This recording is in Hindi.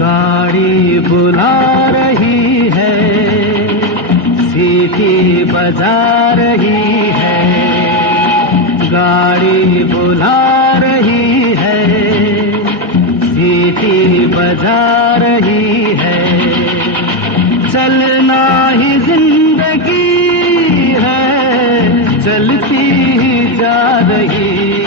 गाड़ी बुला रही है, सीटी बजा रही है। गाड़ी बुला रही है, सीटी बजा रही है। चलना ही जिंदगी है, चलती ही जा रही